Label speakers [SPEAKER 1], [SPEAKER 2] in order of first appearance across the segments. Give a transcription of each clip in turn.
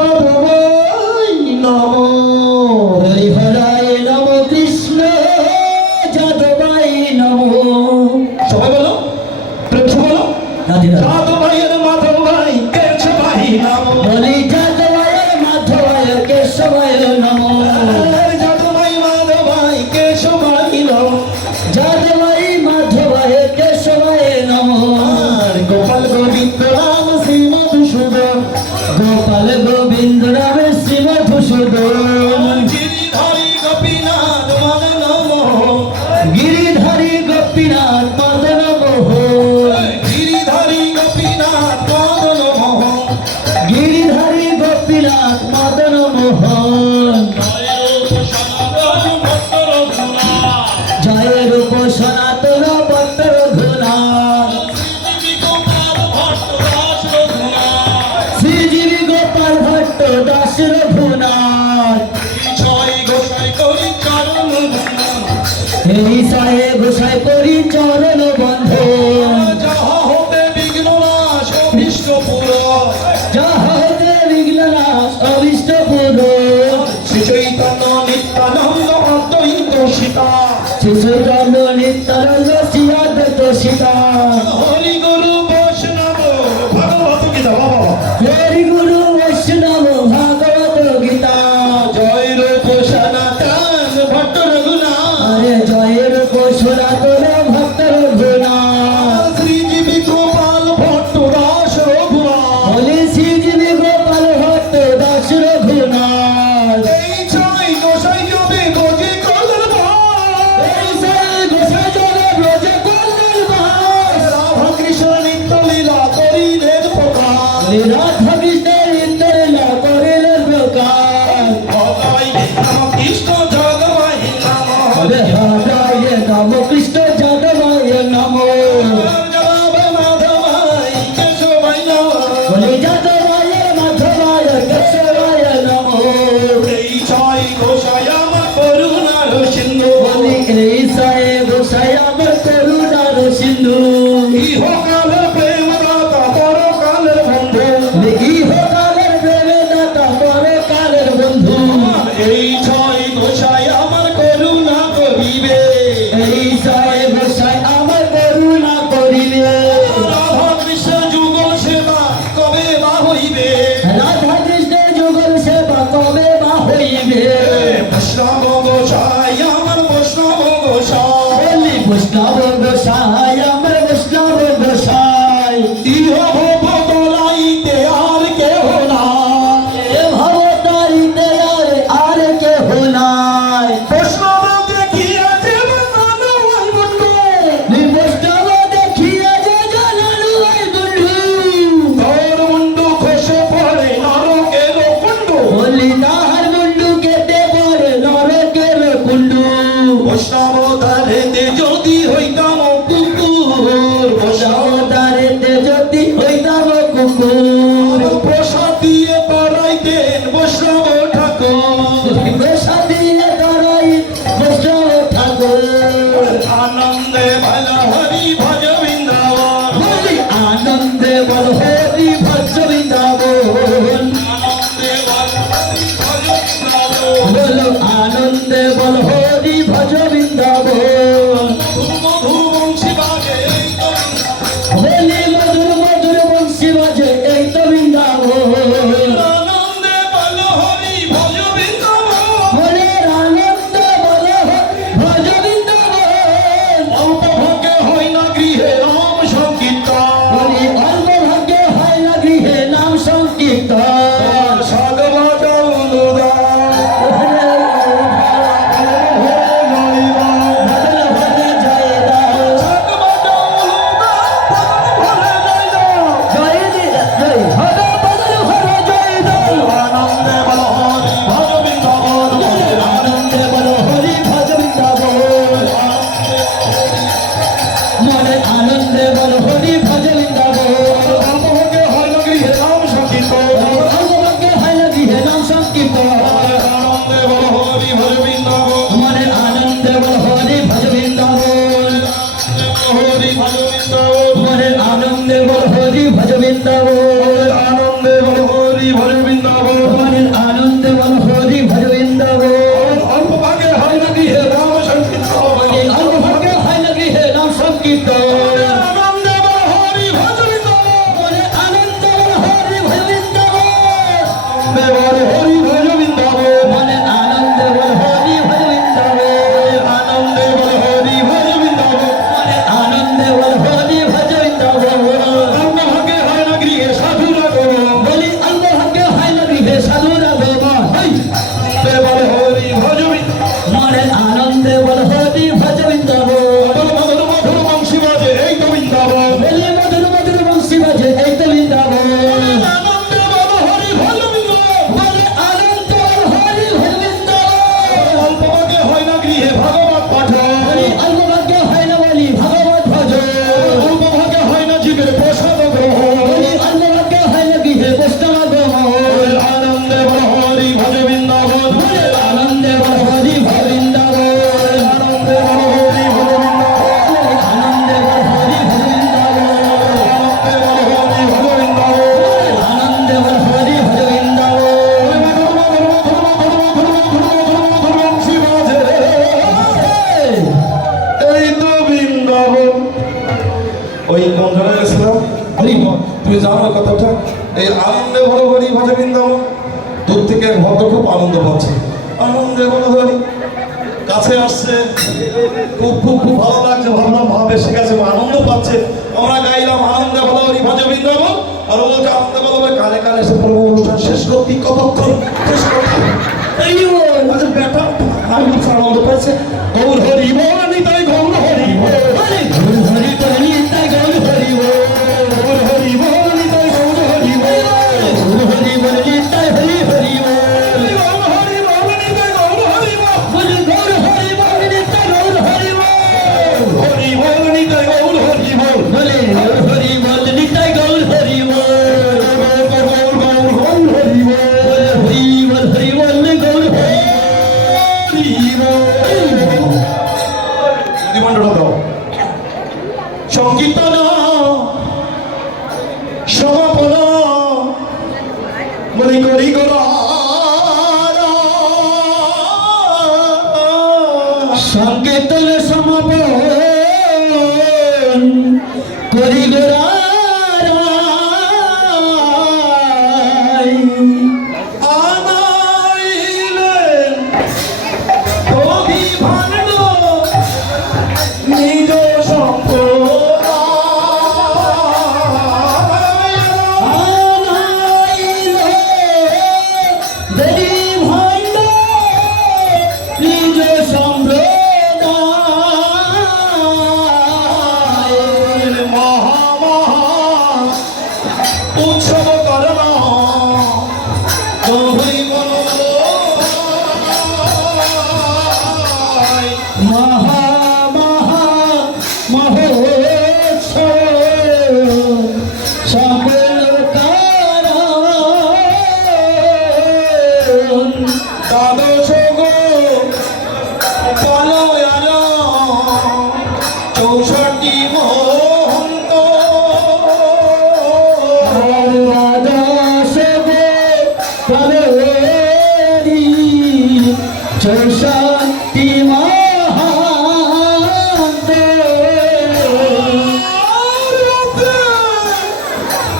[SPEAKER 1] เธ
[SPEAKER 2] อเอ้ยห
[SPEAKER 1] นอ 進むの
[SPEAKER 2] に足らずし
[SPEAKER 1] やでとした。ওই কোন গেছিলাম আরে তুমি জানো কথাটা? এই আনন্দে বড় হরি ভাজা বৃন্দাবন। দূর থেকে এক ভক্ত খুব আনন্দ পাচ্ছে। আনন্দে বড় ধরি কাছে আসছে। খুব খুব খুব ভালো লাগছে। ভাবলাম ভাবে সে আনন্দ পাচ্ছে। আমরা গাইলাম, আনন্দে বড় হরি ভাজা বৃন্দাবন। আর ও বলছে আনন্দে বড় হবে কানে কানে সে প্রভু অনুষ্ঠান শেষ করতি কতক্ষণ? শেষ করতে এই বেটা আমি আনন্দ পাচ্ছে গৌর হরি বল। கைதரா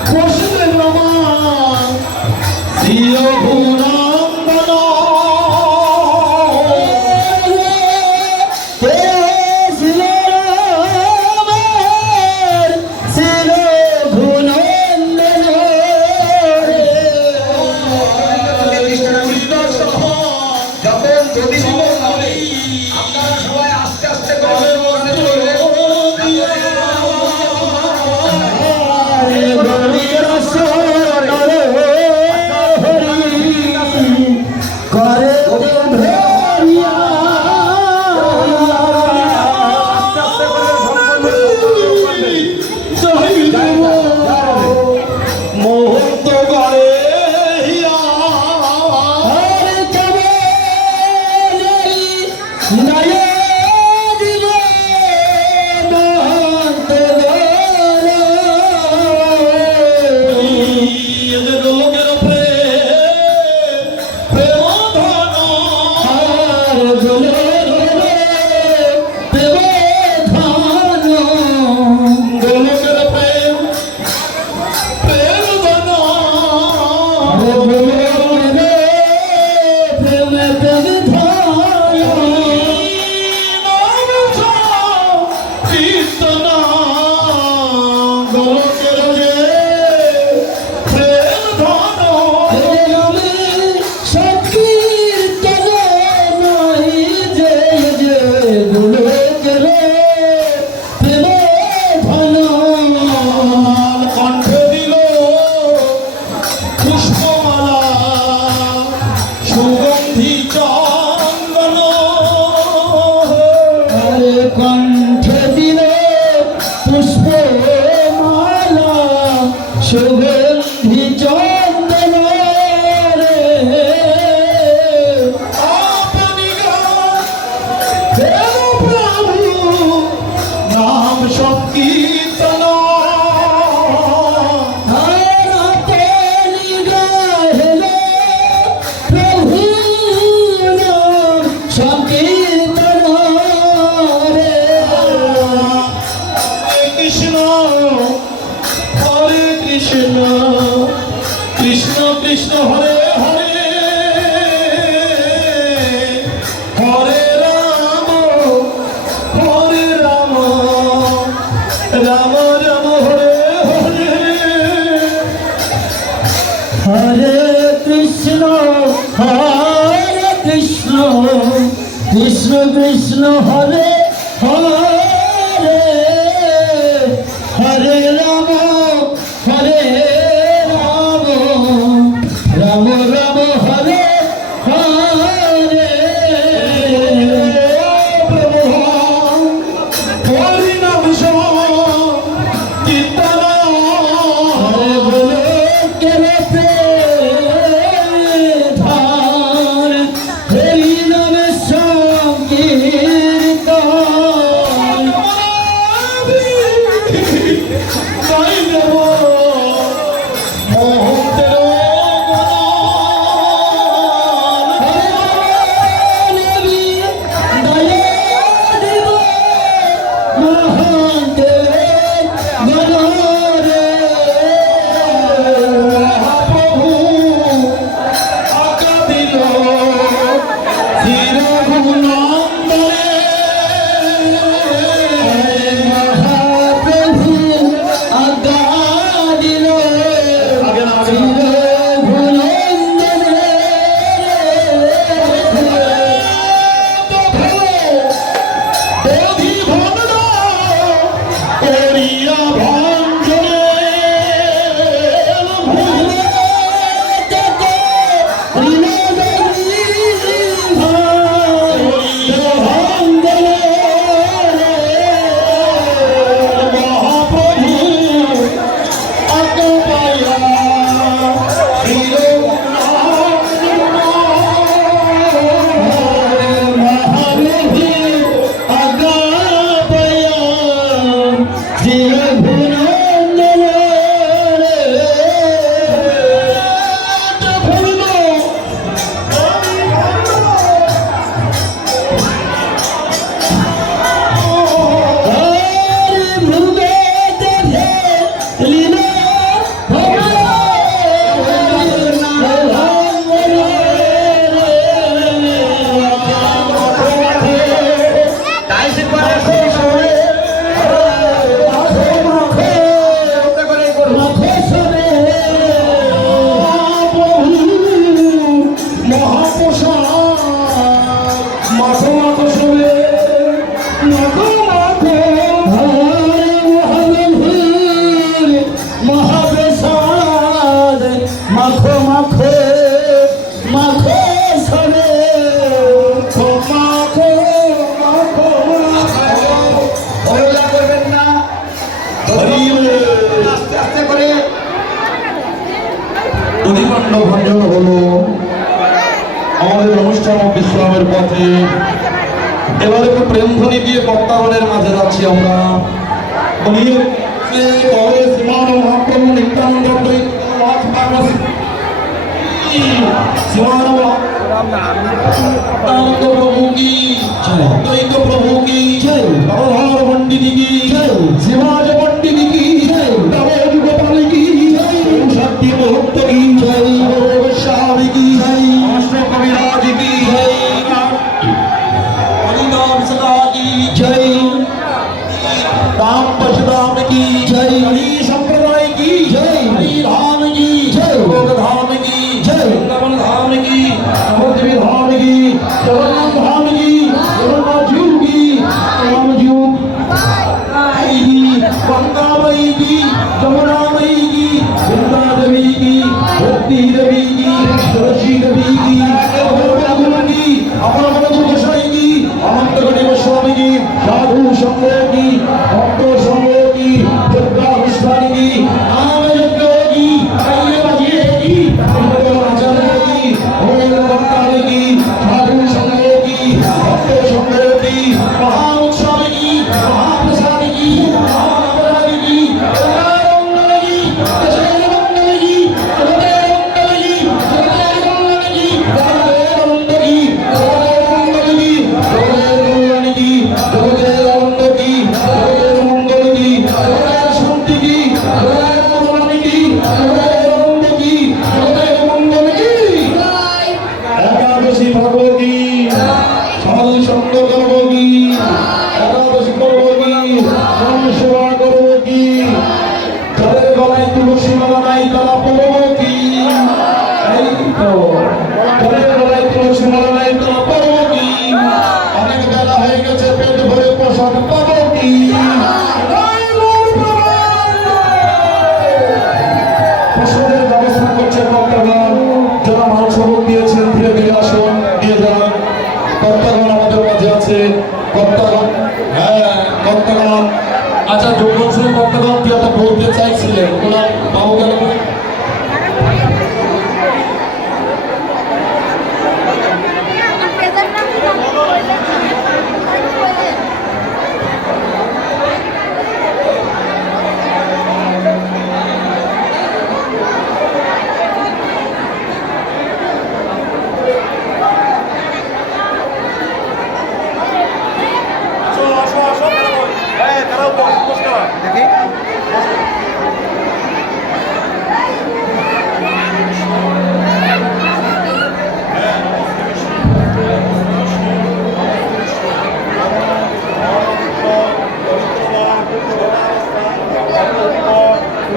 [SPEAKER 2] খুশি বাবা জিও পুষ্প মালা
[SPEAKER 1] শোভে কৃষ্ণ হরে হরে
[SPEAKER 3] Oh, no.
[SPEAKER 1] অধিকণ্ড ভঞ্জন হলো আমাদের অনুষ্ঠান বিশ্রামের পথে। এবার একটু প্রেমধ্বনি দিয়ে প্রত্যাহনের মাঝে যাচ্ছি আমরা। প্রভু কি? প্রভু কি?
[SPEAKER 2] জয়।
[SPEAKER 1] প্রতি মুহূর্ত ইনশাআল্লাহ Joshua.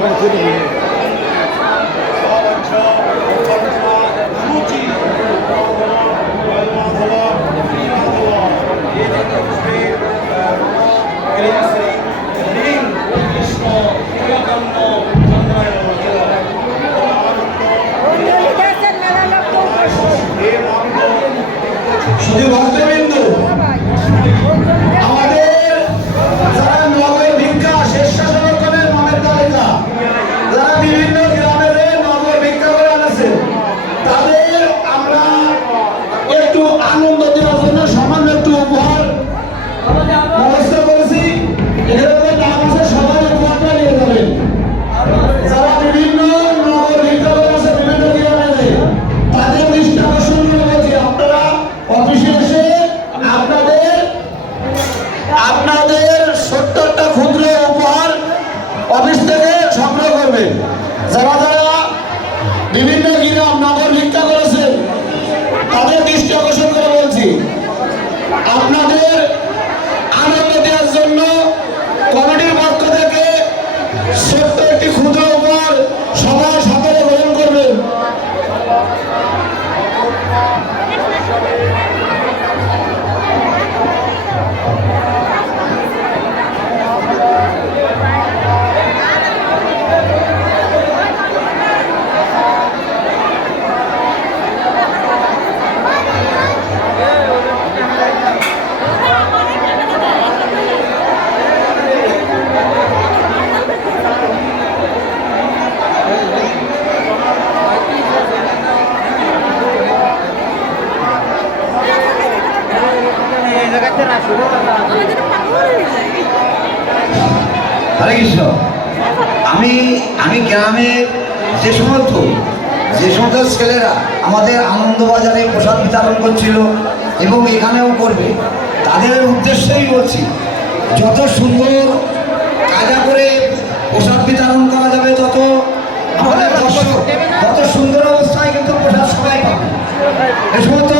[SPEAKER 1] เป็น
[SPEAKER 4] হরে কৃষ্ণ। আমি আমি গ্রামের যে সমস্ত যে সমস্ত ছেলেরা আমাদের আনন্দবাজারে প্রসাদ বিতরণ করছিল এবং এখানেও করবে, তাদের উদ্দেশ্যেই বলছি, যত সুন্দর কাজা করে প্রসাদ বিতরণ করা যাবে, তত আমাদের দর্শক, তত সুন্দর অবস্থায় কিন্তু প্রসাদ সবাই পাবে। এ সমস্ত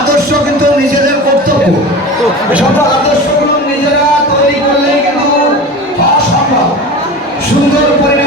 [SPEAKER 4] আদর্শ কিন্তু নিজেদের কর্তব্য। সব আদর্শগুলো নিজেরা তৈরি করলে কিন্তু অসম্ভব। সুন্দর পরিবেশ